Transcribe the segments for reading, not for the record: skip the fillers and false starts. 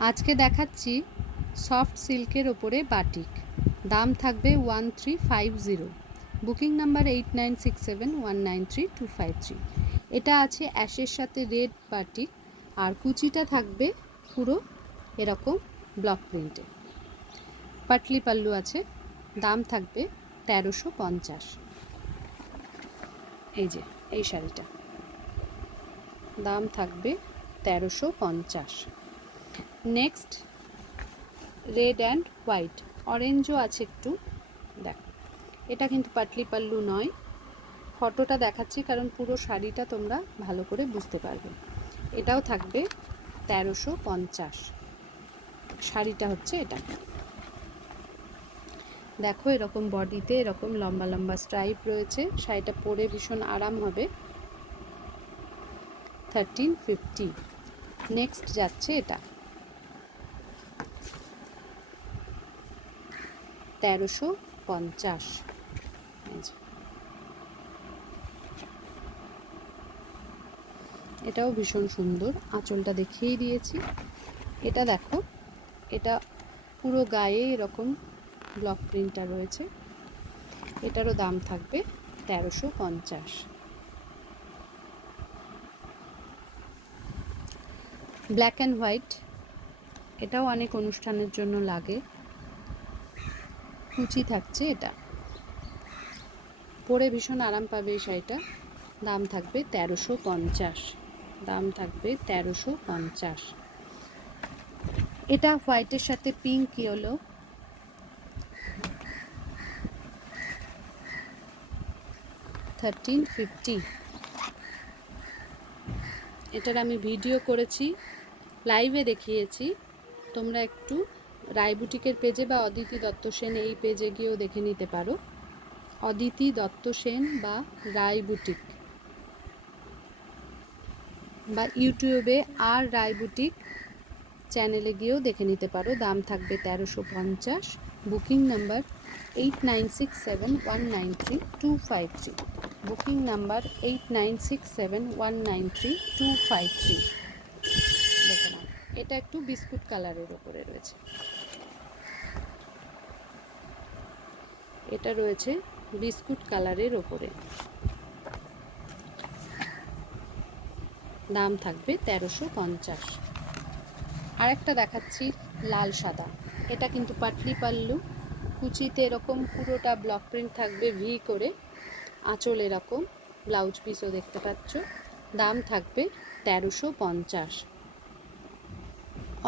আজকে দেখাচ্ছি সফট সিল্কের ওপরে বাটিক, দাম থাকবে 1350, বুকিং নাম্বার 8967193253। এটা আছে অ্যাশের সাথে রেড বাটিক, আর কুচিটা থাকবে পুরো এরকম ব্লক প্রিন্টে। পাটলি পাল্লু আছে, দাম থাকবে 1350। এই যে এই শাড়িটা দাম থাকবে 1350। নেক্সট রেড অ্যান্ড হোয়াইট, অরেঞ্জও আছে একটু, দেখো এটা কিন্তু পাটলি পাল্লু নয়, ফটোটা দেখাচ্ছি কারণ পুরো শাড়িটা তোমরা ভালো করে বুঝতে পারবে। এটাও থাকবে 1350। শাড়িটা হচ্ছে এটা, দেখো এরকম বডিতে এরকম লম্বা লম্বা স্ট্রাইপ রয়েছে, শাড়িটা পরে ভীষণ আরাম হবে। 1350। নেক্সট যাচ্ছে এটা 1350। এটাও ভীষণ সুন্দর, আঁচলটা দেখিয়েই দিয়েছি। এটা দেখো, এটা পুরো গায়ে এরকম ব্লক প্রিন্টটা রয়েছে, এটারও দাম থাকবে 1350। ব্ল্যাক অ্যান্ড হোয়াইট, এটাও অনেক অনুষ্ঠানের জন্য লাগে, কুচি থাকছে, এটা পরে ভীষণ আরাম পাবে এই শাড়িটা। দাম থাকবে 1350, দাম থাকবে 1350। এটা হোয়াইটের সাথে পিঙ্ক ইয়েলো, $1350। এটার আমি ভিডিও করেছি, লাইভে দেখিয়েছি, তোমরা একটু রায় বুটিকের পেজে বা অদিতি দত্ত সেন এই পেজে গিয়েও দেখে নিতে পারো। অদিতি দত্ত সেন বা রায় বুটিক, বা ইউটিউবে আর রায় বুটিক চ্যানেলে গিয়েও দেখে নিতে পারো। দাম থাকবে 1350, বুকিং নাম্বার 8967193253, বুকিং নাম্বার 8967193253। দেখে নাও, এটা একটু বিস্কুট কালারের ওপরে রয়েছে, এটা রয়েছে বিস্কুট কালারের ওপরে, দাম থাকবে 1350। আর একটা দেখাচ্ছি লাল সাদা, এটা কিন্তু পাটলি পাল্লু, কুচিতে এরকম পুরোটা ব্লক প্রিন্ট থাকবে ভি করে, আঁচল এরকম, ব্লাউজ পিসও দেখতে পাচ্ছ, দাম থাকবে 1350।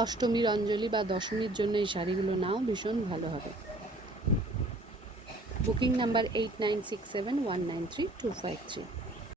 অষ্টমীর অঞ্জলি বা দশমীর জন্য এই শাড়িগুলো নাও, ভীষণ ভালো হবে। Booking number 8967193253।